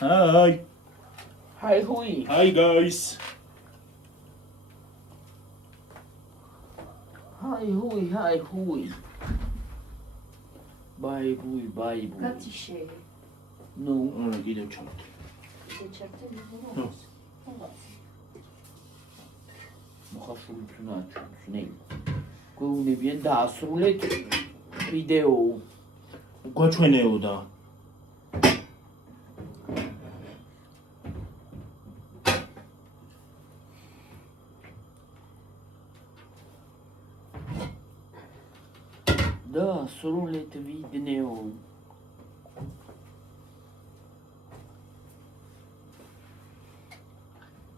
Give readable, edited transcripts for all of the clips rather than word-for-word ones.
Hi. Hi, Hui. Hi, guys. Hi, Hui, hi, Hui. Bye, Hui, bye, Hui. Gatişe. No. Ona gidelim çabuk. Geçerken ne olmaz? Olmaz. მოხარშული თუნაჩუნს ნე გეუნებიან დაასრულეთ ვიდეო გვაჩვენეოდა. დაასრულეთ ვიდეო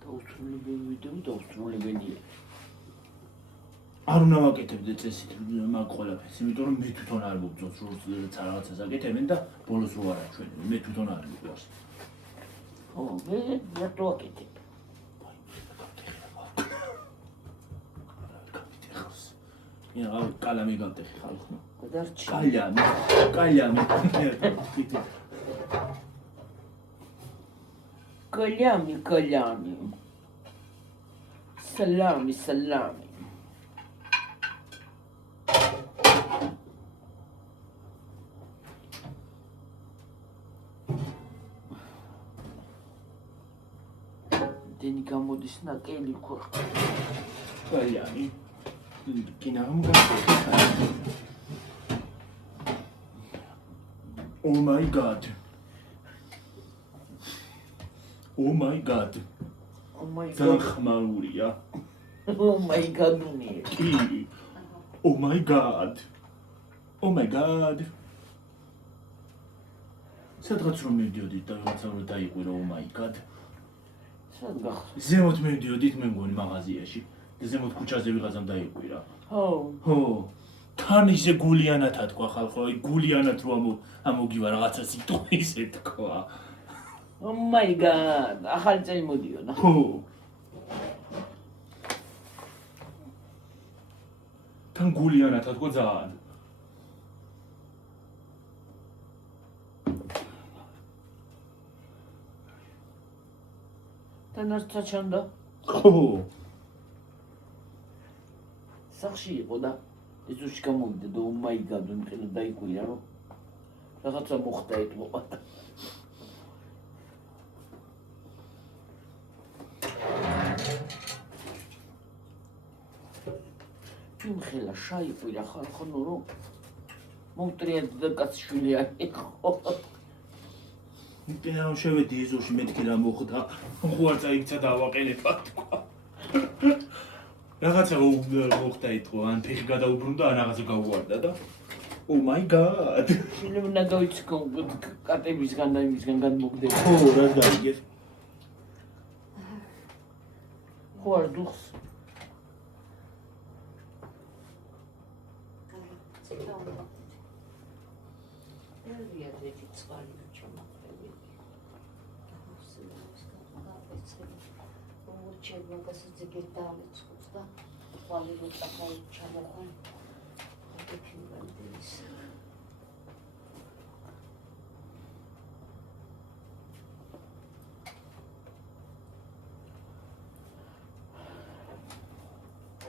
დაუსრულებელი ვიდეო დაუსრულებელია არ უნდა ვაკეთებდე წესით მაგ ყველაფერს, იმიტომ რომ მე თვითონ არ მოგწონს რომ რაღაცას აკეთებენ და ბოლოს რო არ აჩვენენ. მე თვითონ არ მიყვარს. ხო მე რატო აკეთებ Ja, კალამი გავტეხი ხალხო. გადარჩი კალამი. კალამი სალამი დენი გამოდის ნაკელი ქორ კალამი. კინაღამ გავტეხი. Oh my god. Oh my god. Oh my god. ზანხმაურია. Oh my god. კი. Oh my god. Oh my god. სადღაც რომ მივდიოდით და რაღაცა რომ დაიყვირა oh my god. სადღაც. ზემოთ მივდიოდით მე მგონი მაღაზიაში. და ზემოთ ქუჩაზე ვიღაცამ დაიყვირა. ხო. თან ისე გულიანად თქვა ხალხო, აი გულიანად რომ ამოგივა რაღაცა სიტყვა ისე თქვა. Oh my god, ახალი წელი მოდიოდა. ხო. თან გულიანად თქვა ძალიან. თან არ წაჩანდა? ხო. სახში იყო და ეზოში გამოვიდა და oh my god, მიყიდა დაიყვირა რომ რაღაცა მოხდა ეთმო. იმხელა შაიყვირა ხალხო ნუ რომ მომტრიალდა და კაცშვილი არ იყო. მე რა შევედი ეზოში მეთქი რა მოხდა. ხო არ წაიქცა და ავაყენებად თქვა. რაღაცა მოხდა ეთქო, ან ფეხი გადაუბრუნდა, ან რაღაცა გაუვარდა და oh my god. შეიძლება ნაგავიცკო კატებისგან და იმისგან გადმოგდება. ხო, რა დაიგეს. ხო არ დუხს.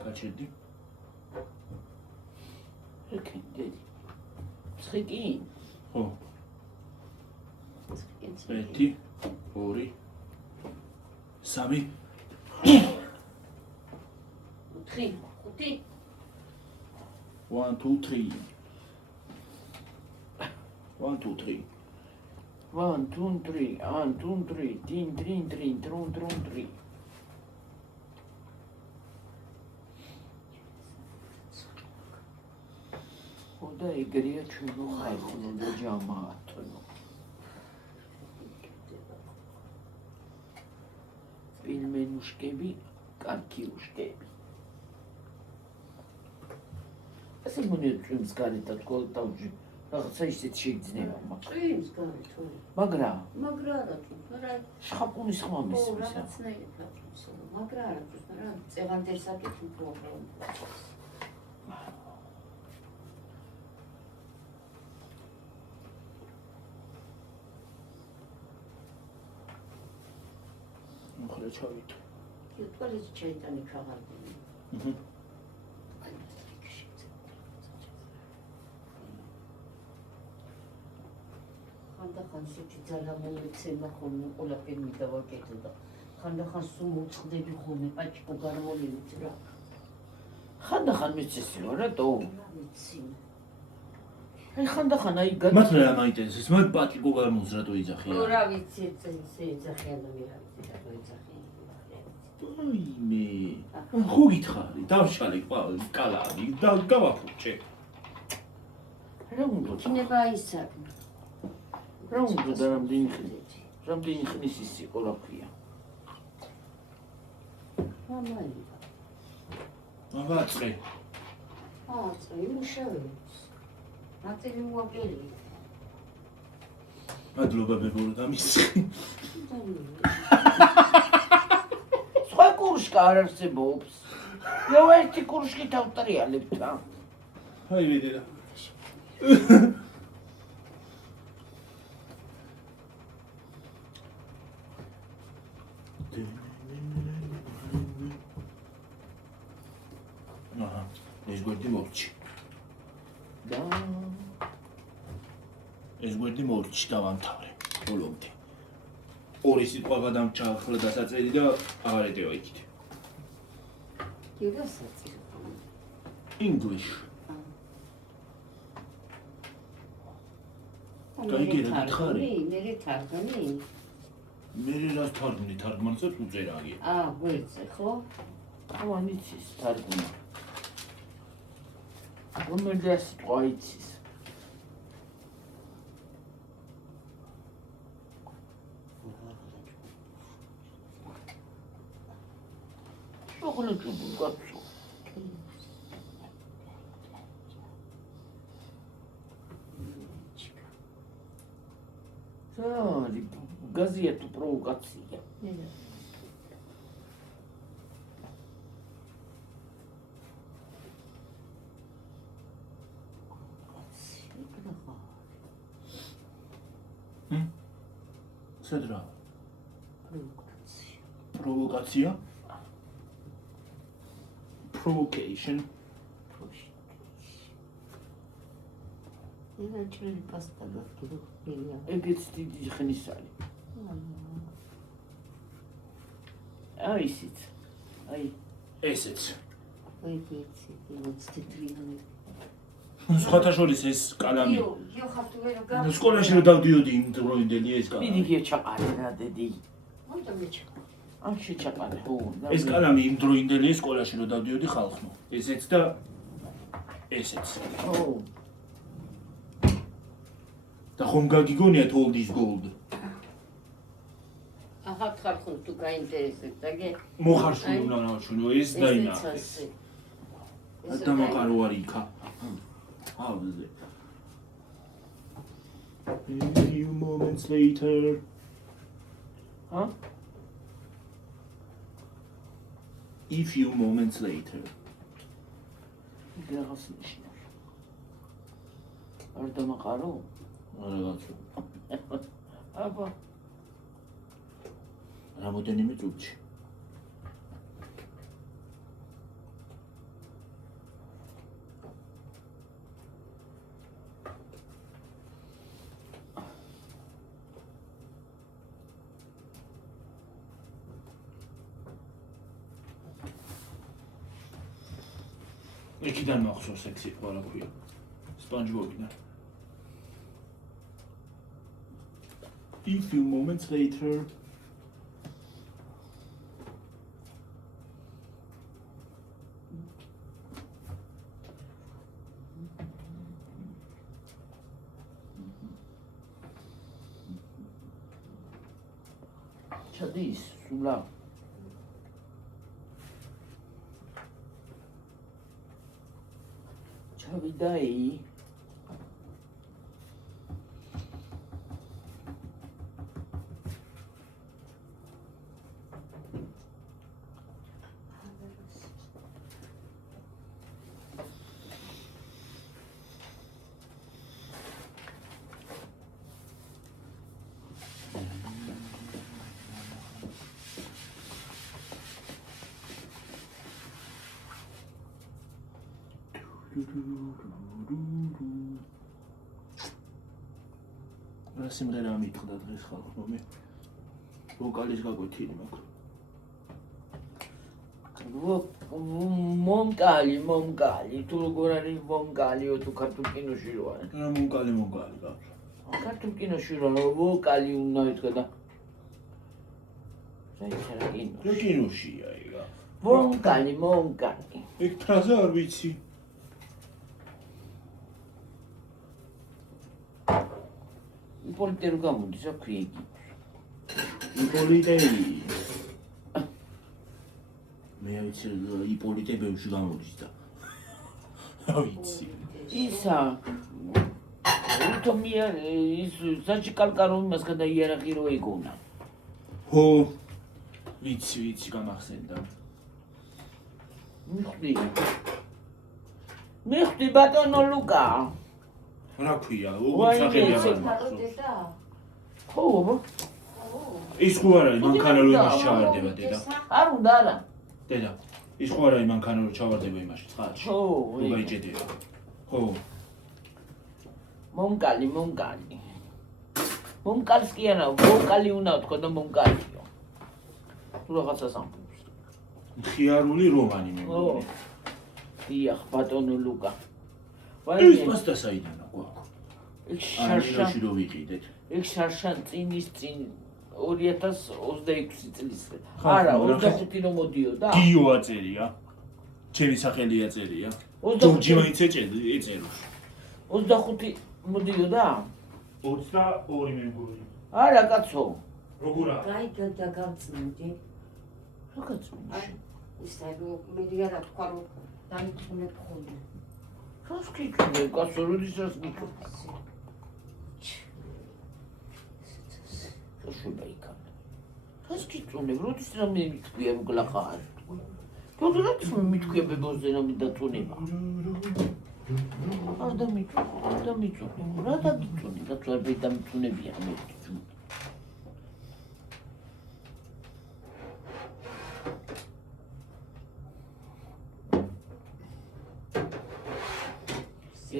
გაჩერდი? ეკიდე. ცხიკი? ხო. 1 2 3 5 1 2 3 1 2 3 1 2 3 1 2 3 tin trin trin tron tron trin. ხოდა ეგრეა ჩვენო ხალხო და ჯამაათო. პილმენუშკები, კარკიუშკები. ასე მონეთ წვიმს გარეთად კოლტავში რაღაცა ისეთ შეიძლება მაგ. წვიმს გარეთ ხო? მაგრა რა თუ რა შხაპუნის ხმამის ისა. ვისა. რაღაცნაირად გაქვს. მაგრა რა თუ რა წეღანდელს აკეთებ პრობლემა. და ჩავიტო. იუტყვის ჩაიტანი ქაღალდი. ხანდახან სუჭი ძალიან მომეცემა ხოლმე ყველაფერი მიდავაკეთე და ხანდახან სულ მოწყდები ხოლმე პაჭკო გამოლივით რა. ხანდახან მეცესიო რატო? ვიცი. აი ხანდახან აი მათ რა მაინტერესებს? მათ პაჭკო გამოს რატო იძახიან? რა ვიცი, ეს ეძახიან და მე რა ვიცი, რატო ეძახიან. აიმე. ხო გითხარი, დავშალე კალავი და გავაფუჭე. რა უნდა? იქნება ისაკ. რა უნდა და რამდენი ხნის ის იყო რა ქვია? მამალი. აბაწყე. აწე, იმუშავებს. მაწელი მოაკლელი. მადლობა ბებორო დამისხი. სხვა კურსკა არ არსებობს. მე ერთი კურსკი დავტრიალებ რა. აი ვიდე რა. აჰა, ეს გვერდი მორჩი. და ეს გვერდი მორჩი დავამთავრე. ბოლომდე. ორი სიტყვა გადამჭა ახლა დასაწერი და აღარ ეტევა იქით. კი დასაწერი. English. გაიგე რა გითხარი? მე თარგმანი. მე რას თარგმნი, თარგმანსაც უწერაგია. გვერდზე ხო? ამანიც ის თარგმნა. რომელი სიტყვა იცის? შოხლა ჭუბუ გაწო. ზარი გაზია თუ პროვოკაცია. სედრა. პროვოკაცია. Provocation. მე ჩილი პასტა გაქიდო. ეგეც დიდი ხნის არის. აი ისიც. აი ესეც. აი ვიცი, მოცდრიანი. სხვათა შორის ეს კალამი. იო ხართ ვერ გა. სკოლაში რომ დავდიოდი იმ დროინდელი ეს კალამი. დიდი ჩაყარე რა დედი. მომდა მეჩა. ამ შეჩაყარე ხო? ეს კალამი იმ დროინდელი სკოლაში რომ დავდიოდი ხალხო. ესეც და ესეც. ო. და ხომ გაგიგონიათ old is gold. ახლა ხალხო თუ გაინტერესებს დაგე. მოხარშული უნდა ნაჩვენო ეს დაინახე. დამაყარო არის იქა. ავზე. A few moments later. Huh? A few moments later. რაღაც ნიშნავს. არ დამაყარო? რაღაცა. აბა. რამოდენიმე წუთში. იქიდან მახსოვს ეგ სიტყვა რა ქვია. SpongeBob-დან. A few moments later. ჩადის სულა. ჩავიდაი. რა სიმღერა მითხრა დღეს ხალხმა მე ვოკალის გაკვეთილი მაქვს მომკალი თუ როგორ არის მომკალიო თუ ქართულ კინოში რო არის რა მომკალი გაქვს ქართულ კინოში რო ვოკალი უნდა ითქვა და საერთოდ რა კინოშია ეგა მომკალი ეგ ფრაზა არ ვიცი იპოლიტე რო გამოდის აქ იგი იპოლიტე მე ვიცი იპოლიტე ბევრში გამოდის და რა ვიცი ისა თომია ის საჭიკალკარო იმას გადაიარაღი რო ეგონა ხო ვიცი გამახსენდა მიხდი ბატონო ლუკა რა ქვია უცხელია ხო ის ხო არა მანქანა რო იმაში ჩავარდება დედა არ უნდა არა დედა ის ხო არა მანქანა რო ჩავარდება იმაში წყალში ხო გაიჭედია ხო მომკალს კი არა ვოკალი უნდა თქვა და მომკალიო თუ რაღაცა სამფულს მხიარული რომანი მე ხო დიახ ბატონო ლუკა ის პასტა საიდანა გვაქვს შარშან რო ვიყიდეთ ეგ შარშან წინის წინ 2026 წლის არა 25 რომ მოდიოდა გიო აწერია ჩემი სახელი აწერია ჯორჯი მაინც ეწეროს 25 მოდიოდა 22 მე მგონი არა კაცო როგორა აი დაგავწნდი რაღაც ისე რომ მე რა თქვა რომ დაიწუნებ ხოლმე რას გიქნე კაცო როდესაც გიქნე რას გიწუნებ როდის რამე მითქვია გლახარ როდის მითქვია ბებოზე რამე დაწუნება არ დამიწუნე რა დაგიწუნე კაცო არ დამიწუნებია მე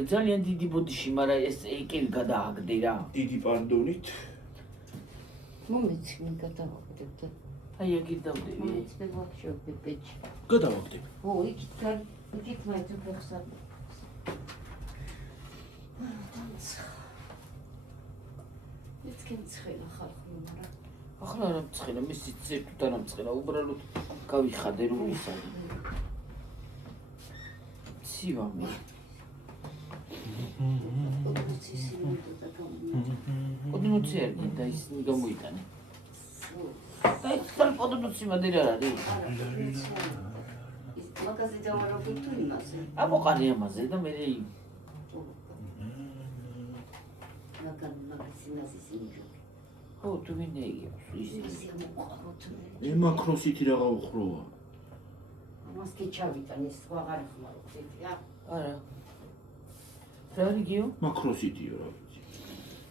ძალიან დიდი ბოდიში, მაგრამ ეს ეკივი გადააგდე რა. დიდი პარდონით. მომეცი გადავაგდებ და აი ეგ დავდები. მომეცი ვახშობ პეჩი. გადავაგდებ. ო, იქით მაინც ფეხსად. ეს კენცხელა ხალხი მაგრამ ახლა რა მცხელა, მე სიცერთუთ არ მცხელა, უბრალოდ გავიხადე რომ ისადი. ცივა მე. Podnoci არ გინდა ის გამოიტანე. აი ხალ podnoci მადერ არ არის. მაგაზე დავარავდი თუ იმაზე. აბოყარი ამაზე და მე მაგასინას ისინი. ხო თუ ვინეია ისინი. ემა კროსითი რა გავხროა. ამას კი ჩავიტან ის ვაღარ ხმარობთ რა. არა. რა რიგიო? მაკროსიტიო რა ვიცი.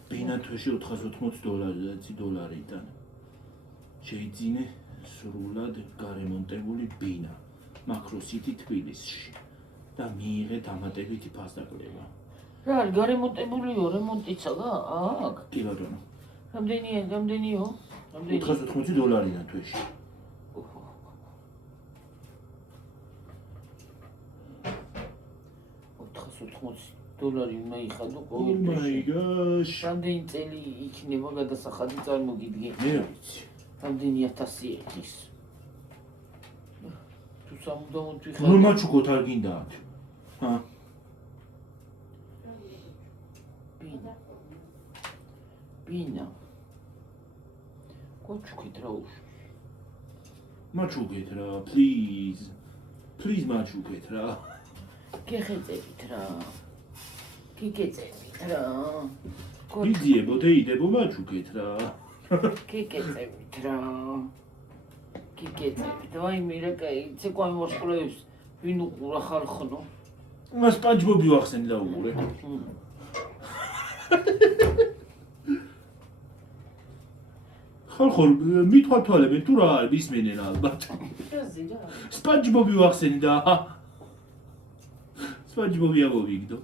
ბინა თვეში $480 იტანა. შეიძინე სრულად გარემონტებული ბინა მაკროსიტი თბილისში და მიიღე დამატებითი ფასდაკლება. რა არის გარემონტებულიო რემონტიცა და აქ? კი ბატონო. რამდენიო? $480 თვეში. $480 უნდა იხადო ყოველ Oh my gosh. რამდენი წელი იქნება გადასახადი წარმოგიდგენ? მე ვიცი. რამდენი 1000 ეთის? თუ სამუდამოდ ვიხადე. რომ მაჩუკოთ არ გინდათ? ჰა? ბინა. კოჩუკით რა უშ. მაჩუკეთ რა, please. Please მაჩუკეთ რა. გეხეწებით რა. გიგეწებით რა. იძიებო და იდებო მაჩუკეთ რა. გიგეწებით რა. გიგეწებით. ვაი მირა კაი, ცეკვამი მოსყოლებს ვინ უყურა ხალხნო? მას პანჯბობი ვახსენე და უყურე. ხალხო მithვალთვალებენ თუ რა არის ისმენენ ალბათ. სპანჯბობი ვახსენე და სპანჯბობი ამოვიგდო.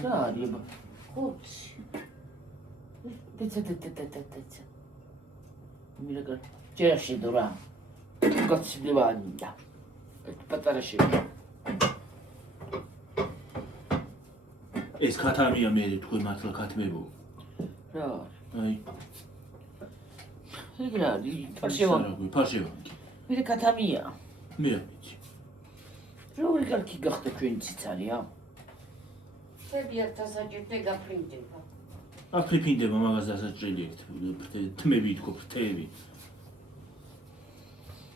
და არის ხუთი. დეცა მირაგა ჯერში დურა გაცილევანია პატარა შევი ეს ქათამია მე თქვენ მართლა ქათმებო. რა აი ეგრა ფარშევან ფარშევანკი. მე ქათამია მე ამიცი. როგორი კარგი გახდა ჩვენი ციცარია ხებია დასაჭირდე გაფრინდება. აფრიფინდება მაგას დასაჭრელი ეკთ თმები თქო ფრთები.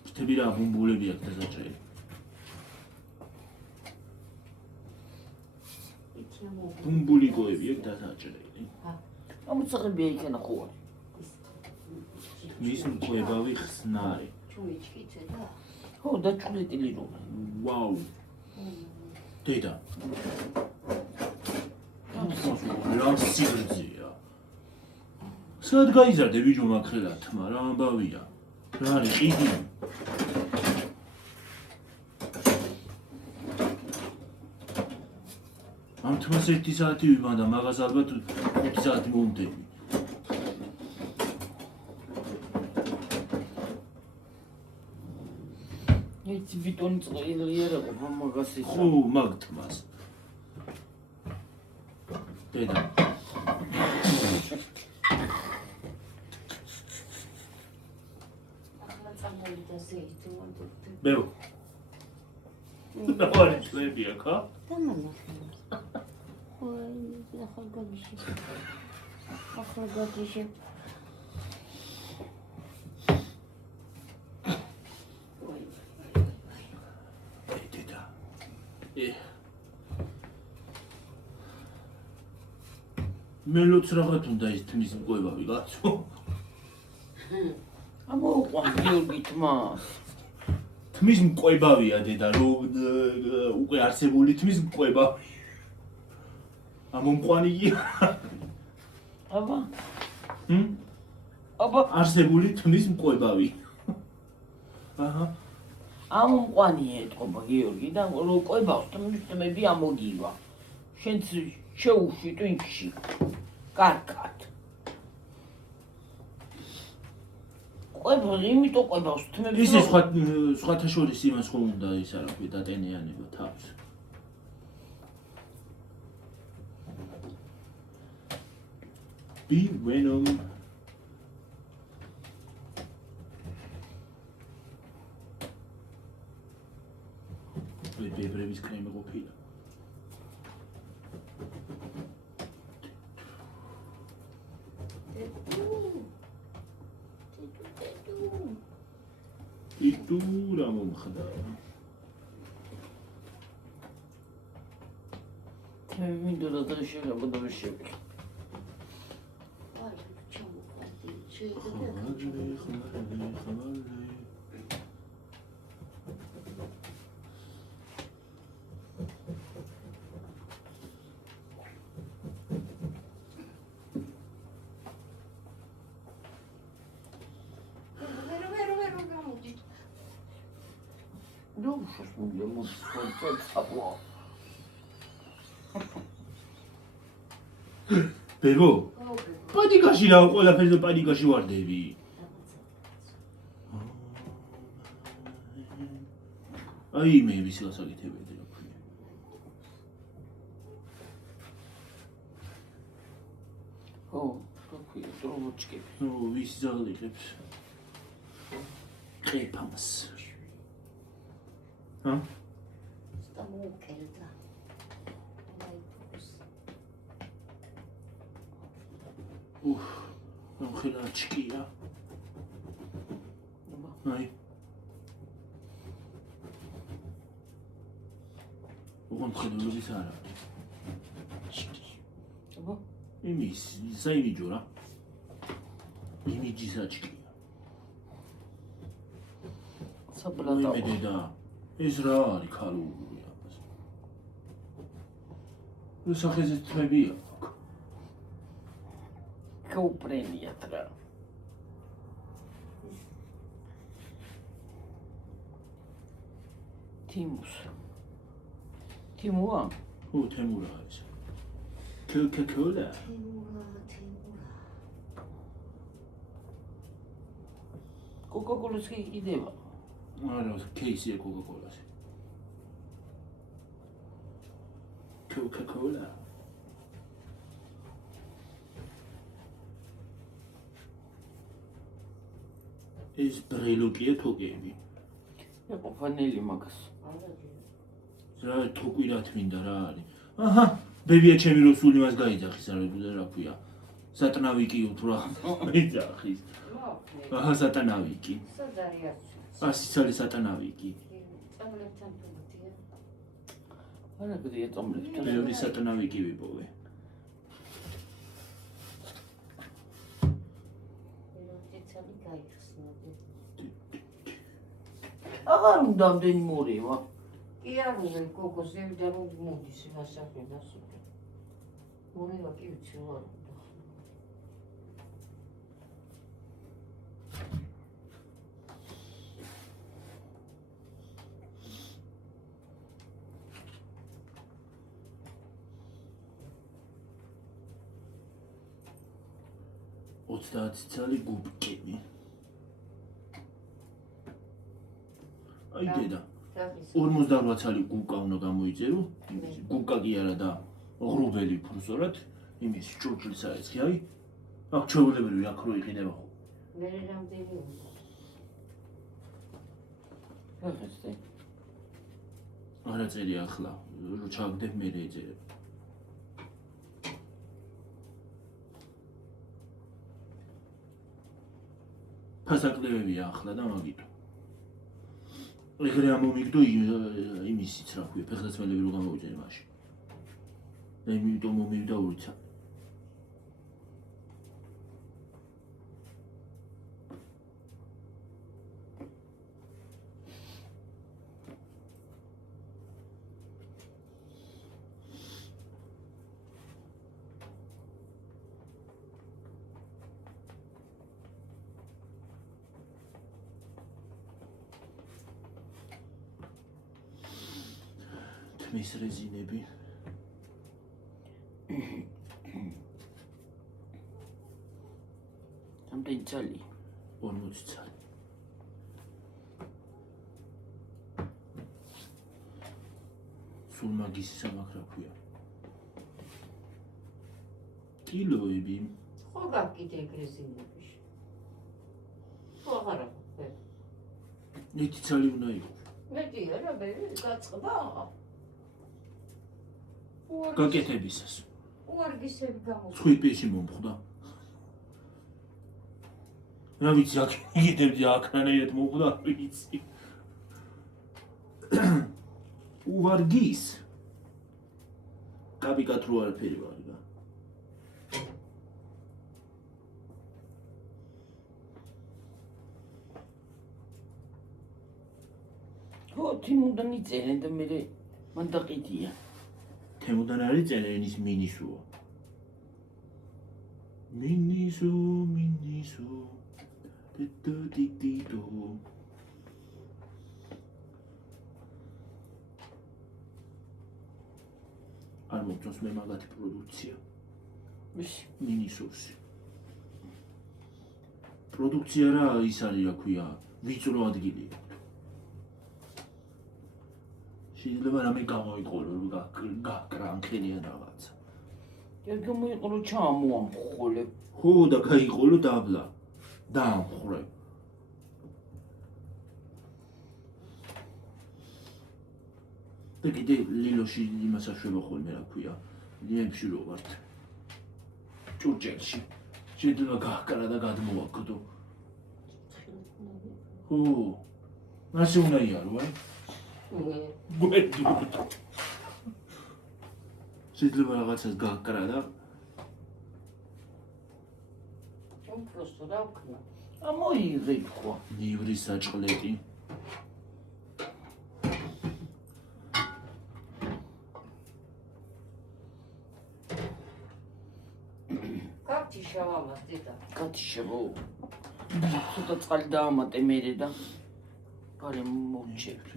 ფრთები რა ბუმბულები აქვს დასაჭრელი. ბუმბულიკოები აქვს დასაჭრელი. ამოწაღებია იქანა ხო არის მის მკვებავი ხსნარი. ჩუიჭკიცე და ხო დაჭულეტილი რო ვაუ. დედა. რა სიგრძეა. სად გაიზარდე ბიჭო მაგხელა თმა რა ამბავია. რა არის ყიდი? ამ თმას 1 საათი ვიმანდა მაგას ალბათ 5 საათი მომდები. ეცი ბიტონი წელია რა ყოფა მაგას ის ხო მაგ თმას. დედა. ახლა წამოვიდა ზეითი მომდობ. მეო. და ვარ წლებია ხა? დამანახე. ой, ახლა გაგიში. ახლა გაგიში. დედა. მელოც რაღაც უნდა ის თმის მკვებავი კაცო. ამოუყვან გიორგი თმას თმის მკვებავია დედა უკვე არსებული თმის მკვებავი. ამომყვანია. აბა ჰმ? აბა არსებული თმის მკვებავი. აჰა. ამომყვანია ეთყობა გიორგი და რო ყვებავს თმები ამოგივა შენც შეუში ტვინში კარგად ყვება იმიტომ ყვებავს თმები ისე სხვათა შორის იმას ხომ უნდა ის არა ვთქვი დატენიანება თავს. Be Venom. ბებრების კრემი ყოფილა. იტუ რა მომხდა. თმები მინდოდა და შეიძლება და შევი აი, ჩამოყვანდი. შეიძლება ნუ შეშმულია მოსწონს აბა ბებო, პანიკაში რა ყველაფერზე პანიკაში ვარდები. აი მე ვის გასაკეთებდი რა ქვია. ო, თქვი დროუჩკები. ნუ ვის ზალიღებს. ყეფამს. ჰა? სტამოკელდა. უფ, ხელა ჩკია. აი. უგონ ხელულობის არა. ჩკი. აბა, იმის, საიმიჯო რა. იმიჯის აჩკია. საბლატა. მე დედა. ეს რა არის ქალული ამას. ნუ სახეზე თმებია. გაუპრენიათ რა. თიმუა? ო თემურა ეს. კოკაკოლა. კოკაკოლას კი იდება. არა, кейსია კოკაკოლას. კოკაკოლა. ეს ბრელოკია თოკები. ეყופანელი მაგას. რა თოკვირათ მინდა რა არის. აჰა, ბებია ჩემი როსული მას გაიძახის რა რა ქვია. სატნავიკიო თუ რა გაიძახის. აჰა, სატნავიკი. სად არის? ასი წელი სატნავიკი. წამლებთან თუნდია. არა გდია წამლებთან. ბევრი სატნავიკი ვიპოვე. ერთიცალი გაიხსნები. აღარ უნდა ამდენი მორევა. კი არ უნდა გოგო ზევიდან მოდის მასახე დასულა. მორევა კი ვიცი რა უნდა. წელი გუბკები. აი დედა. 58 წელი გუკა უნდა გამოიწერო. გუკა კი არა და ღრუბელი ფურსორად. იმის ჭურჭლის აეცხი, აი. აქ ჩვეულებრივი აქ რო იყიდება ხო. მე რამდენი უნდა? ახლა არა წელი ახლა, რო ჩაგდებ მე ეწერებ. ფასაკლებია ახლა და მაგიტო. ეგრე ამომიგდო იმისიც რა ქვია, ფეხსაცმელები რო გამოვიწერე მაშინ. და იმიტომ მომივიდა ურცა. მის რეზინები ამდენი წელი 40 წელი სულ მაგის სამაქ რა ქვია კილოები ხო გაკიდე ეგრეზინები ხო აღარა ხო 1 წელი უნდა იყოს მეტი არა ბები გაწყდა გაკეთებისას უარგისები გამოვა სვიპეში მომხდა რა ვიცი აქ იგებდი აკრანეეთ მომხდა ვიცი უვარგის კაპიკატრო არაფერი ვარ და ხო თიმუდან იწერენ და მე მან დაყიდია თემუდან არის წერენის მინისუა მინისუ ტიტიტიტო არ მომწონს მე მაგათი პროდუქცია მინისუსი პროდუქცია რა ის არის რა ქვია ვიწრო ადგილი შეიძლება რამე გამოიყოლო გაკრანქენია რაღაცა ეს გამოიყოლო ჩამოამხოლე ხო და გაიყოლო დაბლა დაამხრე და კიდე ლილოში იმას აშვება ხოლმე რა ქვია ლიმებში რო ვართ ჭურჭელში შეიძლება გააკრა და გადმოვაკდო ხო ასე უნდა იარო აი გვედურდა შეიძლება რაღაცას გააკრა და просто რა ვქნა ამოიღე ხო ნივრის საჭყლეტი კათიშა მამას დედა. კათიშებო. ცოტა წყალი დაამატე მერე და გარემ მოვჩერდ.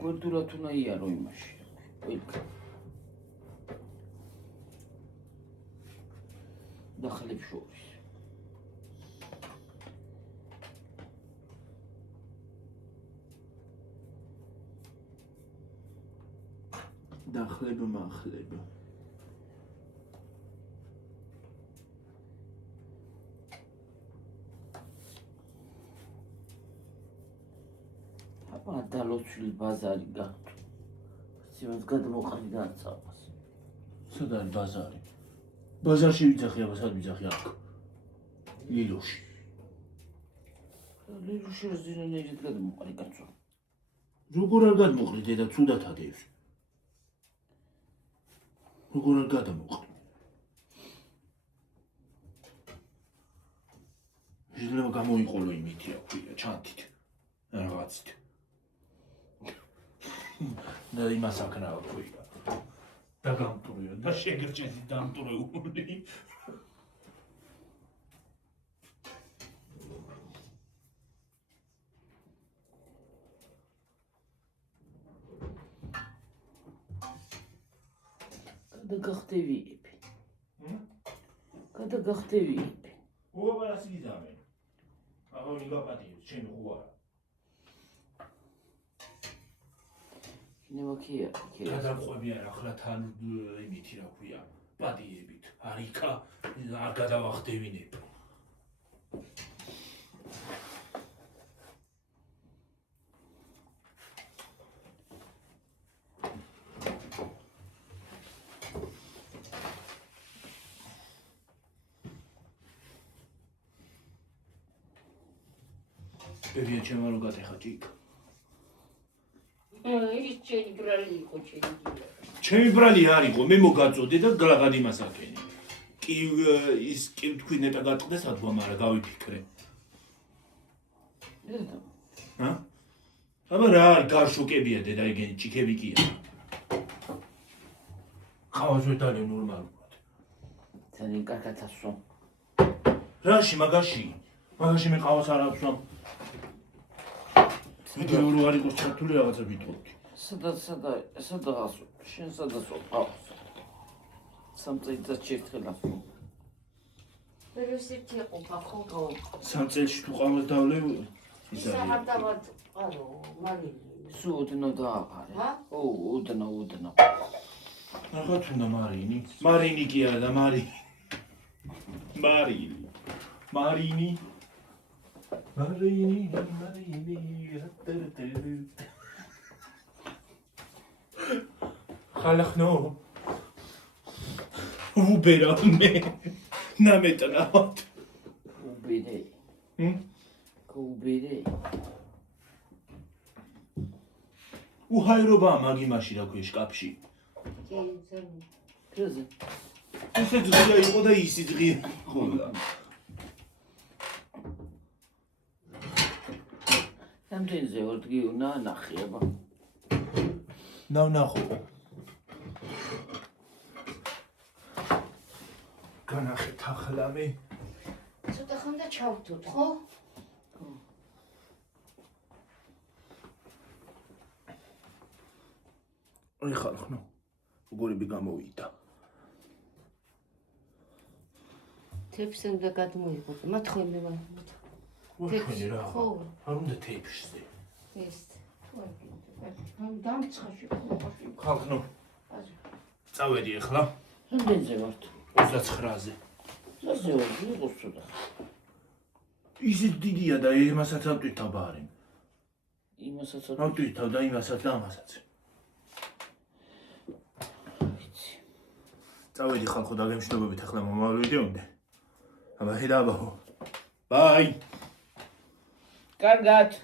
გვერდულად უნდა იარო იმაში. ყველგან. დახლებს შორის. დახლებ მახლებ. დალოცვილი ბაზარი გაქვთ. სიმას გადმოყარი დააცავას. სად არის ბაზარი? ბაზარში ვიძახი, აბა სად ვიძახი აქ? ლილოში. ლილოში ზინენერით გადმოყარი კაცო. როგორ არ გადმოყრი დედა ცუდად ადევს. როგორ არ გადმოყრი? შეიძლება გამოიყოლო იმითი აქვია, ჩანთით. რაღაცით. და იმას აკნავა ქვია. და გამტურია და შეგრჭედი დამტურეული. გადაგახტევიები. გადაგახტევიები. უაბარას იზამენ. აღარ მიგაპატიებს, ჩემი ხუარა. ნემაქია, გადამყვებიან ახლა თან იმითი რა ქვია, პატიებით. არიქა არ გადავახტევინებ. ბებია ჩემო რო გატეხა ჭიქ. ის ჩემი ბრალი იყო ჩემი. ჩემი ბრალი არ იყო, მე მოგაწოდე და გლაღად იმას აკენი. კი ის კი თქვი ნეტა გაწყდეს ადვა, მაგრამ გავიფიქრე. ჰა? აბა რა არის გარშოკებია დედა ეგენი ჭიქები კი არა. ხავას ვეტალე ნორმალურად. ძალიან კარგად ასვამ. რაში მაგაში? მაგაში მე ყავას არ ავსვამ. ვიდეო რო არ იყოს ჩართული რაღაცა ვიტყოდი. სადღაც შენ სადაც ყავს. სამწეითაც ერთხელ ასვამ. პეროსეთი ყოფა ხო? სამ წელში თუ ყავას დავლე ის არ დავად ყარო, მარილი. სულ ოდნავ დააფარე. ჰა? ო, ოდნავ. რაღაც უნდა მარინი. მარინი კი არა და მარინი. მარინი. ხალხნო. უბერა მე. ნამეტნავად. უბერე. უბერე. უჰაერობა მაგ იმაში რა ქვია შკაფში. კეზე. ისე ძღია იყო და ისი ძღია იყო და. რამდენზე ვარ დგი უნდა ნახე აბა. ნახო. განახეთ ახლა მე. ცოტა ხანდა ჩავთოთ, ხო? აი ხალხნო. უგორები გამოვიდა. თეფს უნდა გადმოიღოთ. მათხოვნე ვარ. ვაჩვენე რა. ხო. არ უნდა თეიფშზე. ეს. ამ დამცხაში ხოხში. ხალხნო. წავედი ახლა. რამდენზე ვართ? 29-ზე. ასე ვარ, იყოს ცოტა. ისიც დიდია და იმასაც არ ტვითავ ბარი. იმასაც არ ტვითავ და იმასაც და ამასაც. წავედი ხალხო დაგემშვიდობებით ახლა მომავალ ვიდეომდე. აბა ჰედა აბაო. ბაი. კარგად.